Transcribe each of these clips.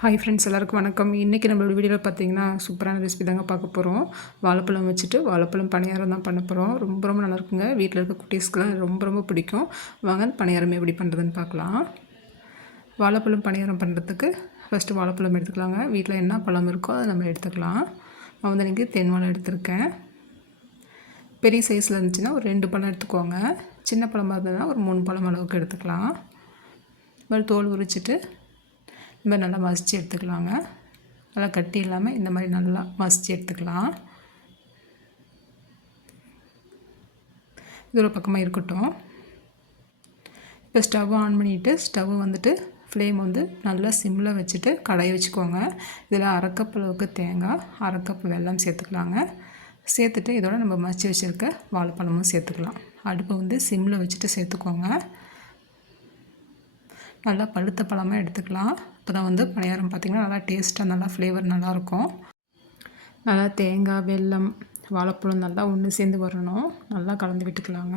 Hi friends எல்லாருக்கும் வணக்கம். இன்றைக்கி நம்மளோட வீடியோவில் பார்த்தீங்கன்னா சூப்பரான ரெசிபி தாங்க பார்க்க போகிறோம் வாழைப்பழம் வச்சுட்டு வாழைப்பழம் பணியாரம் தான் பண்ண போகிறோம் ரொம்ப ரொம்ப நல்லா இருக்குங்க. வீட்டில் இருக்க குட்டீஸ்க்குலாம் ரொம்ப ரொம்ப பிடிக்கும். வாங்க பணியாரம் எப்படி பண்ணுறதுன்னு பார்க்கலாம். வாழைப்பழம் பணியாரம் பண்ணுறதுக்கு ஃபஸ்ட்டு வாழைப்பழம் எடுத்துக்கலாங்க. வீட்டில் என்ன பழம் இருக்கோ அதை நம்ம எடுத்துக்கலாம். நான் வந்து எனக்கு தென் வாழை எடுத்திருக்கேன். பெரிய சைஸில் இருந்துச்சுன்னா ஒரு ரெண்டு பழம் எடுத்துக்கோங்க. சின்ன பழமாக இருந்ததுன்னா ஒரு மூணு பழம் அளவுக்கு எடுத்துக்கலாம். மாதிரி தோல் உரிச்சிட்டு இந்த மாதிரி நல்லா மசித்து எடுத்துக்கலாங்க. நல்லா கட்டி இல்லாமல் இந்த மாதிரி நல்லா மசித்து எடுத்துக்கலாம். இது ஒரு பக்கமாக இருக்கட்டும். இப்போ ஸ்டவ் ஆன் பண்ணிவிட்டு ஸ்டவ் வந்துட்டு ஃப்ளேம் வந்து நல்லா சிம்மில் வச்சுட்டு கடையை வச்சுக்கோங்க. இதில் அரைக்கப் அளவுக்கு தேங்காய் அரைக்கப் வெல்லம் சேர்த்துக்கலாங்க. சேர்த்துட்டு இதோட நம்ம மசித்து வச்சுருக்க வாழைப்பழமும் சேர்த்துக்கலாம். அடுப்பை வந்து சிம்மில் வச்சுட்டு சேர்த்துக்கோங்க. நல்லா பழுத்த பழமாக எடுத்துக்கலாம். அப்போ தான் வந்து பணியாரம் பார்த்திங்கன்னா நல்லா டேஸ்ட்டாக நல்லா ஃப்ளேவர் நல்லாயிருக்கும் நல்லா தேங்காய் வெல்லம் வாழைப்பழம் நல்லா ஒன்று சேர்ந்து வரணும். நல்லா கலந்து விட்டுக்கலாங்க.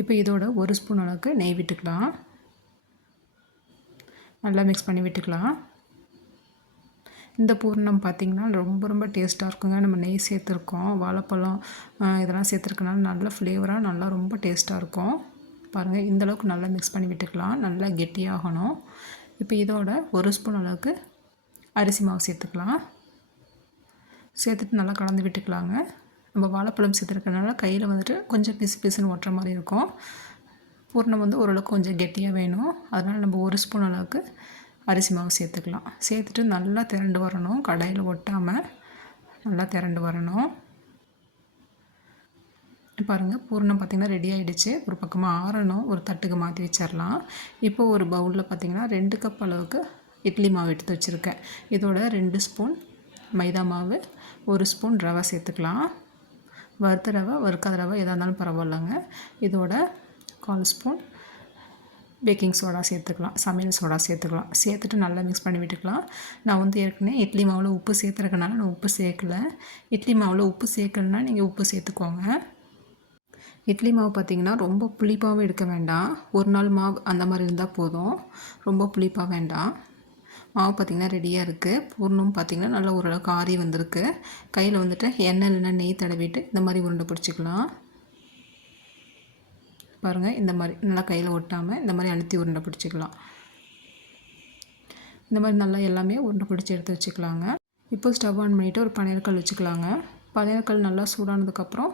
இப்போ இதோட ஒரு ஸ்பூன் அளவுக்கு நெய் விட்டுக்கலாம். நல்லா மிக்ஸ் பண்ணி விட்டுக்கலாம். இந்த பூர்ணம் பார்த்திங்கன்னா ரொம்ப ரொம்ப டேஸ்ட்டாக இருக்குங்க. நம்ம நெய் சேர்த்துருக்கோம். வாழைப்பழம் இதெல்லாம் சேர்த்துருக்கனால நல்ல ஃப்ளேவராக நல்லா ரொம்ப டேஸ்ட்டாக இருக்கும். பாருங்கள் இந்தளவுக்கு நல்லா மிக்ஸ் பண்ணி விட்டுக்கலாம். நல்லா கெட்டியாகணும். இப்போ இதோட ஒரு ஸ்பூன் அளவுக்கு அரிசி மாவு சேர்த்துக்கலாம். சேர்த்துட்டு நல்லா கலந்து விட்டுக்கலாங்க. நம்ம வாழைப்பழம் சேர்த்துருக்கனால கையில் வந்துட்டு கொஞ்சம் பிசு பிசுன்னு ஒட்டுற மாதிரி இருக்கும். பூர்ணம் வந்து ஓரளவுக்கு கொஞ்சம் கெட்டியாக வேணும். அதனால் நம்ம ஒரு ஸ்பூன் அளவுக்கு அரிசி மாவு சேர்த்துக்கலாம். சேர்த்துட்டு நல்லா திரண்டு வரணும். கடையில் ஒட்டாமல் நல்லா திரண்டு வரணும். பாருங்கள் பூர்ணம் பார்த்திங்கன்னா ரெடி ஆகிடுச்சு ஒரு பக்கமாக ஆறணும். ஒரு தட்டுக்கு மாற்றி வச்சிடலாம் இப்போ ஒரு பவுலில் பார்த்திங்கன்னா ரெண்டு கப் அளவுக்கு இட்லி மாவு எடுத்து வச்சுருக்கேன். இதோட ரெண்டு ஸ்பூன் மைதா மாவு ஒரு ஸ்பூன் ரவை சேர்த்துக்கலாம். வறுத்த ரவை வறுக்காத ரவை எதாக இருந்தாலும் பரவாயில்லைங்க. இதோட கால் ஸ்பூன் பேக்கிங் சோடா சேர்த்துக்கலாம் சமையல் சோடா சேர்த்துக்கலாம். சேர்த்துட்டு நல்லா மிக்ஸ் பண்ணி விட்டுக்கலாம். நான் வந்து ஏற்கனவே இட்லி மாவில் உப்பு சேர்த்துருக்கனால நான் உப்பு சேர்க்கல. இட்லி மாவில் உப்பு சேர்க்கலன்னா நீங்கள் உப்பு சேர்த்துக்கோங்க. இட்லி மாவு பார்த்திங்கன்னா ரொம்ப புளிப்பாகவும் எடுக்க வேண்டாம். ஒரு நாள் மாவு அந்த மாதிரி இருந்தால் போதும். ரொம்ப புளிப்பாக வேண்டாம். மாவு பார்த்திங்கன்னா ரெடியாக இருக்குது பூர்ணம் பார்த்திங்கன்னா நல்லா ஓரளவுக்கு ஆறி வந்திருக்கு. கையில் வந்துட்டு எண்ணெய் இல்லைன்னா நெய் தடவிட்டு இந்த மாதிரி உருண்டை பிடிச்சிக்கலாம். பாருங்கள் இந்த மாதிரி நல்லா கையில் ஒட்டாமல் இந்த மாதிரி அழுத்தி உருண்டை பிடிச்சிக்கலாம். இந்த மாதிரி நல்லா எல்லாமே உருண்டை பிடிச்சி எடுத்து வச்சுக்கலாங்க. இப்போ ஸ்டவ் ஆன் பண்ணிவிட்டு ஒரு பனையற்கல் வச்சுக்கலாங்க. பனையற்கல் நல்லா சூடானதுக்கப்புறம்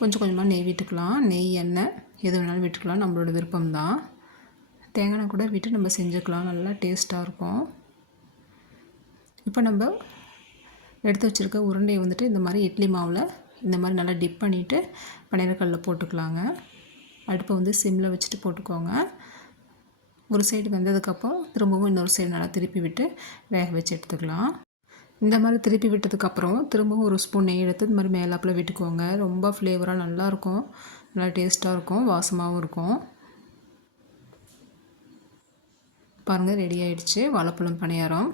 கொஞ்சம் கொஞ்சமாக நெய் விட்டுக்கலாம். நெய் எண்ணெய் எது வேணாலும் விட்டுக்கலாம். நம்மளோட விருப்பம்தான். தேங்காய் கூட விட்டு நம்ம செஞ்சுக்கலாம். நல்லா டேஸ்ட்டாக இருக்கும். இப்போ நம்ம எடுத்து வச்சுருக்க உருண்டையை வந்துட்டு இந்த மாதிரி இட்லி மாவில் இந்த மாதிரி நல்லா டிப் பண்ணிவிட்டு பனையற்கல்லில் போட்டுக்கலாங்க. அடுப்பை வந்து சிம்மில் வச்சுட்டு போட்டுக்கோங்க. ஒரு சைடு வெந்ததுக்கப்புறம் திரும்பவும் இன்னொரு சைடு நல்லா திருப்பி விட்டு வேக வச்சு எடுத்துக்கலாம். இந்த மாதிரி திருப்பி விட்டதுக்கப்புறம் திரும்பவும் ஒரு ஸ்பூன் நெய் எடுத்து இந்த மாதிரி மேலாப்பில் விட்டுக்கோங்க. ரொம்ப ஃப்ளேவராக நல்லாயிருக்கும் நல்லா டேஸ்ட்டாக இருக்கும். வாசமாகவும் இருக்கும். பாருங்கள் ரெடி ஆகிடுச்சு வாழைப்பழம் பணியாரம்.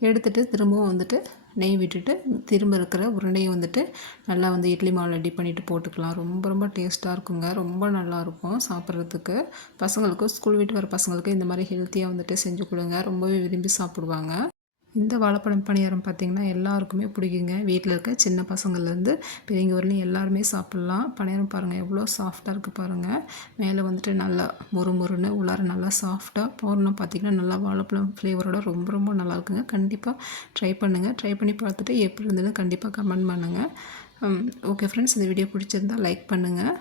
எடுத்துகிட்டு திரும்பவும் வந்துட்டு நெய் விட்டுட்டு திரும்ப இருக்கிற உருண்டையை வந்துட்டு நல்லா வந்து இட்லி மாவில் ரெடி பண்ணிவிட்டு போட்டுக்கலாம். ரொம்ப ரொம்ப டேஸ்ட்டாக இருக்குங்க. ரொம்ப நல்லாயிருக்கும் சாப்பிட்றதுக்கு. பசங்களுக்கும் ஸ்கூல் விட்டு வர பசங்களுக்கு இந்த மாதிரி ஹெல்த்தியாக வந்துட்டு செஞ்சு கொடுங்க. ரொம்பவே விரும்பி சாப்பிடுவாங்க. இந்த வாழைப்பழம் பணியாரம் பார்த்திங்கன்னா எல்லாருக்குமே பிடிக்குங்க. வீட்டில் இருக்க சின்ன பசங்கள்லேருந்து பெரியவங்க வரலையும் எல்லாருமே சாப்பிட்லாம். பணியாரம் பாருங்கள் எவ்வளோ சாஃப்டாக இருக்குது பாருங்கள் மேலே வந்துட்டு நல்லா முறு முறுன்னு உள்ளார நல்லா சாஃப்டாக போடணும். பார்த்திங்கன்னா நல்லா வாழைப்பழம் ஃப்ளேவரோட ரொம்ப ரொம்ப நல்லா இருக்குங்க. கண்டிப்பாக ட்ரை பண்ணுங்கள் ட்ரை பண்ணி பார்த்துட்டு எப்படி இருந்ததுன்னு கண்டிப்பாக கமெண்ட் பண்ணுங்கள் ஓகே ஃப்ரெண்ட்ஸ் இந்த வீடியோ பிடிச்சிருந்தால் லைக் பண்ணுங்கள்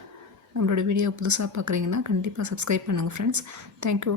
நம்மளோட வீடியோ புதுசாக பார்க்குறீங்கன்னா கண்டிப்பாக சப்ஸ்கிரைப் பண்ணுங்கள் ஃப்ரெண்ட்ஸ் தேங்க்யூ